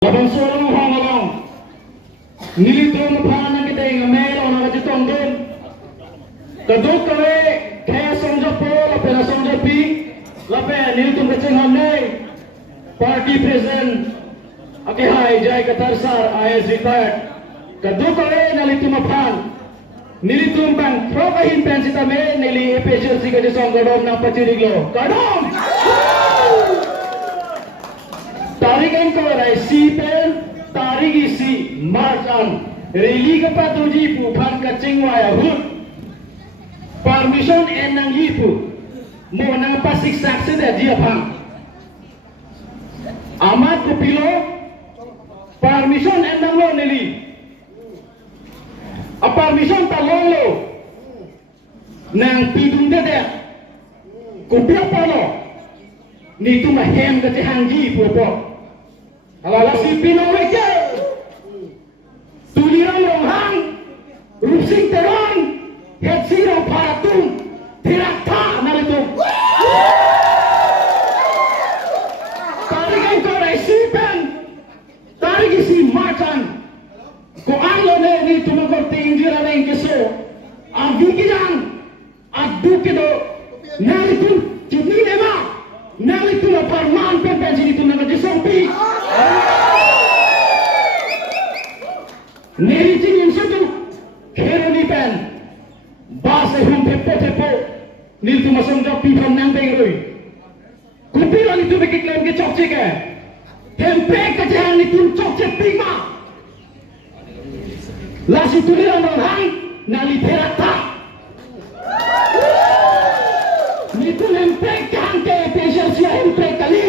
Labang sulong hongalong nilitong panan kita yang melo na kajitong din kaduk kawe kaya songja po lape na songja pi lape nilitong kacing hamne party present ake hai jai katarsar IS retired kaduk kawe nalitong mapan nilitong bang prokahin pensita me nili efficiency kajitong gadom na pachiriglo gadom tarik engkau rai si pen tarik isi marjan reli ke patuji pu pan kacing waya hut permission enang hipu mo nang pasik saksi dah dia pang amat kupilo permission enang lo neli a permission ta lo nang pidung dede kupio palo ni tu mah hem kacing hangji pu po alala si Pino weke tuliran ronghang rusing terang hetsiro paratung tirakta nalitung tarik engkau rai sipen tarik isi macan ko anglo ne ni tumagor tingjira neng keso avigidang adu kedo nalitung juni nema nalitung parman pempensi itu nagajesompi Neri cingin sutu keroni pen base hum tepo nil tu masam jok pi from nang teng roi kupiro ni tu beki klem ke chok chike tempe ka jang ni tu chok chek pima lasi tuliran orang nali terata ni tu tempe kan ke pesel sia tempe kali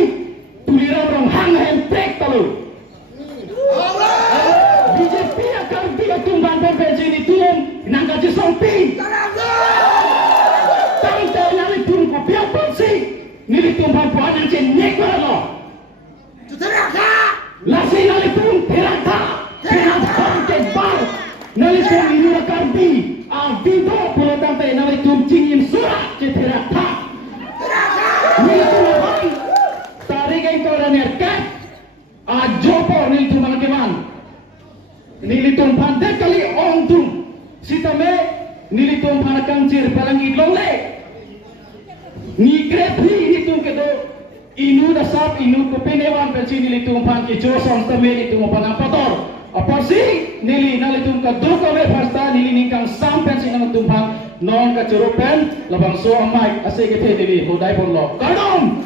tuliran orang hang tempe talu BJP akan dia tumbang berbenci di tuan nangka jesompi tangta nari tuan kopiak polisi nili tumbang puan yang cenek berapa lasi nali tuan terata konten bar nali tuan ini rakarbi avito pulau tangta nali tuan cingin surat terata nili tuan bang tarik engkau dan erkat ajopo nili tuan keman nilitong pandai kali ontung sita me nilitong panakang cir palangi longle ni grepi nilitong kedo inu dasap inu kepenewan perci nilitong pan kejo sampai nilitong panampator apa sih nilitong kedo kame pasta nilitong sampai sih nang tumpang non kacurupen labang so amai asik kete nili hodai bollo kadom